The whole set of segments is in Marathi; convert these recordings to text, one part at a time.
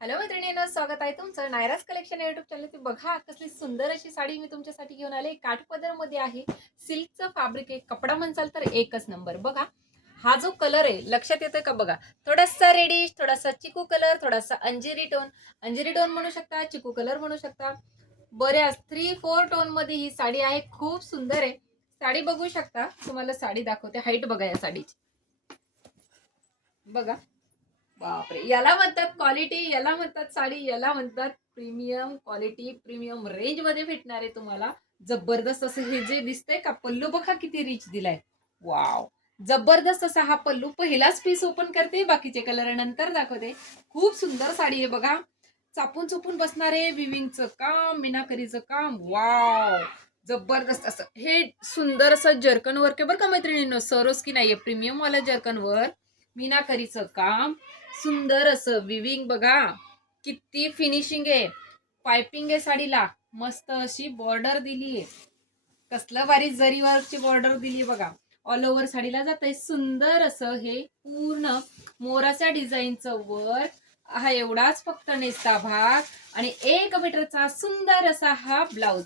हॅलो मैत्रिणींनो, स्वागत आहे तुमचं नायराज कलेक्शन युट्यूब चॅनलवरती। बघा कसली सुंदर अशी साडी मी तुमच्यासाठी घेऊन आले। काठपदर मध्ये आहे, सिल्कचं फॅब्रिक आहे, कपडा म्हणसाल तर एकच नंबर। बघा हा जो कलर आहे लक्षात येतोय का? बघा थोडासा रेडिश, थोडासा चिकू कलर, थोडासा अंजिरी टोन म्हणू शकता, चिकू कलर म्हणू शकता। बऱ्याच 3-4 टोन मध्ये ही साडी आहे, खूप सुंदर आहे साडी। बघू शकता, तुम्हाला साडी दाखवते, हाईट बघा या साडीची, बघा बापरे, याला म्हणतात क्वालिटी, याला म्हणतात साडी, याला म्हणतात प्रीमियम क्वालिटी, प्रीमियम रेंज मध्ये भेटणार आहे तुम्हाला। जबरदस्त असं हे जे दिसतंय का पल्लू, बघा किती रिच दिलाय, वाव, जबरदस्त असा हा पल्लू। पहिलाच पीस ओपन करते, बाकीचे कलर नंतर दाखवते। खूप सुंदर साडी आहे बघा, चापून चुपून बसणारे विविंगचं काम, मीनाकरीचं काम, वाव, जबरदस्त असं हे सुंदर असं जर्कन वर्क आहे बरं का मैत्रिणींनो, सरोस की नाहीये, प्रीमियम वाला जर्कन वर्क, मीनाकरीचं काम, सुंदर असं विविंग, बघा किती फिनिशिंग आहे, पाइपिंग आहे साडीला, मस्त अशी बॉर्डर दिलीये, कसलं भारी जरी वर्कची बॉर्डर दिली बघा, ऑल ओव्हर साडीला जातंय। सुंदर असं हे पूर्ण मोराच्या डिझाईनचं वर्क, हा एवढाच फक्त नेसता भाग, आणि 1 मीटरचा सुंदर असा हा ब्लाउज,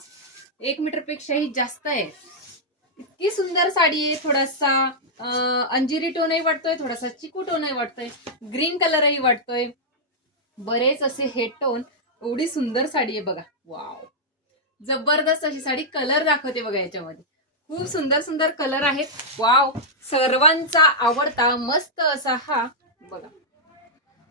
1 मीटर पेक्षाही जास्त आहे। इतकी सुंदर साडी आहे, थोडासा अंजिरी टोनही वाटतोय, थोडासा चिकू टोनही वाटतोय, ग्रीन कलरही वाटतोय, बरेच असे हेड टोन, एवढी सुंदर साडी आहे बघा, वाव, जबरदस्त अशी साडी। कलर दाखवते बघा, याच्यामध्ये खूप सुंदर सुंदर कलर आहेत, वाव, सर्वांचा आवडता मस्त असा हा बघा,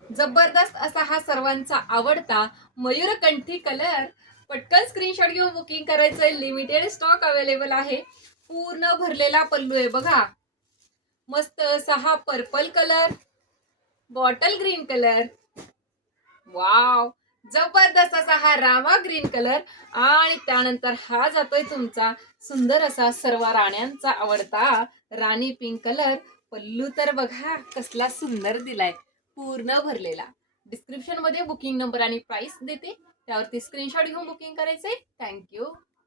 जबरदस्त असा हा सर्वांचा आवडता मयूरकंठी कलर। पटकन स्क्रीनशॉट घेऊन बुकिंग करायचंय, लिमिटेड स्टॉक अवेलेबल आहे। पूर्ण भरलेला पल्लू आहे बघा, मस्त असा हा purple colour, bottle green colour, wow, जबरदस्त असा हा रामा ग्रीन कलर, आणि त्यानंतर हा जातोय तुमचा सुंदर असा सर्व राण्यांचा आवडता राणी पिंक कलर। पल्लू तर बघा कसला सुंदर दिलाय, पूर्ण भरलेला। डिस्क्रिप्शन मध्ये बुकिंग नंबर आणि प्राइस देते, त्यावरती स्क्रीनशॉट घेऊन बुकिंग करायचंय। थँक्यू।